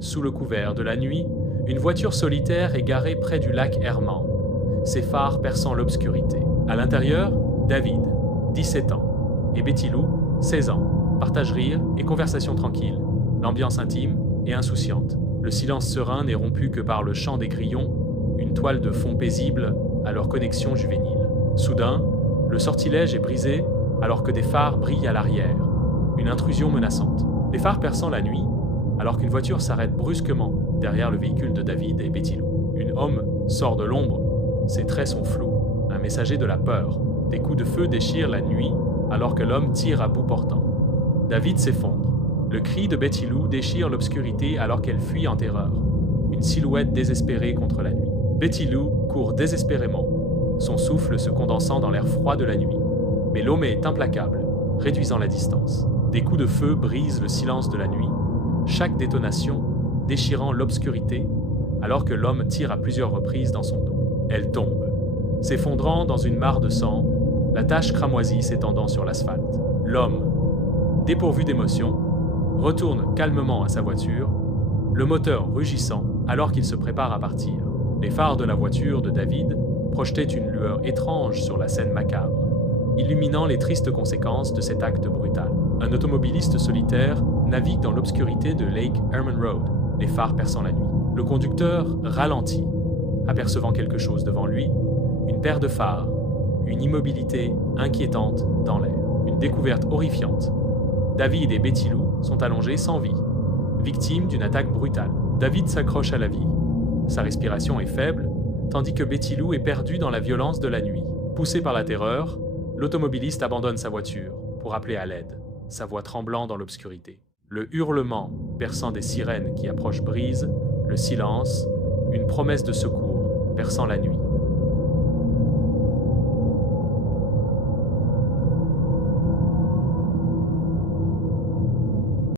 Sous le couvert de la nuit, une voiture solitaire est garée près du lac Herman, ses phares perçant l'obscurité. À l'intérieur, David, 17 ans, et Betty Lou, 16 ans, partagent rire et conversations tranquilles, l'ambiance intime et insouciante. Le silence serein n'est rompu que par le chant des grillons, une toile de fond paisible à leur connexion juvénile. Soudain, le sortilège est brisé alors que des phares brillent à l'arrière, une intrusion menaçante. Les phares perçant la nuit, alors qu'une voiture s'arrête brusquement derrière le véhicule de David et Betty Lou. Une homme sort de l'ombre, ses traits sont flous, un messager de la peur. Des coups de feu déchirent la nuit alors que l'homme tire à bout portant. David s'effondre. Le cri de Betty Lou déchire l'obscurité alors qu'elle fuit en terreur, une silhouette désespérée contre la nuit. Betty Lou court désespérément, son souffle se condensant dans l'air froid de la nuit. Mais l'homme est implacable, réduisant la distance. Des coups de feu brisent le silence de la nuit, chaque détonation déchirant l'obscurité alors que l'homme tire à plusieurs reprises dans son dos. Elle tombe, s'effondrant dans une mare de sang, la tache cramoisie s'étendant sur l'asphalte. L'homme, dépourvu d'émotion, retourne calmement à sa voiture, le moteur rugissant alors qu'il se prépare à partir. Les phares de la voiture de David projetaient une lueur étrange sur la scène macabre, illuminant les tristes conséquences de cet acte brutal. Un automobiliste solitaire navigue dans l'obscurité de Lake Herman Road, les phares perçant la nuit. Le conducteur ralentit, apercevant quelque chose devant lui, une paire de phares, une immobilité inquiétante dans l'air, une découverte horrifiante. David et Betty Lou sont allongés sans vie, victimes d'une attaque brutale. David s'accroche à la vie. Sa respiration est faible, tandis que Betty Lou est perdue dans la violence de la nuit. Poussé par la terreur, l'automobiliste abandonne sa voiture pour appeler à l'aide, sa voix tremblant dans l'obscurité. Le hurlement perçant des sirènes qui approchent brise le silence, une promesse de secours perçant la nuit.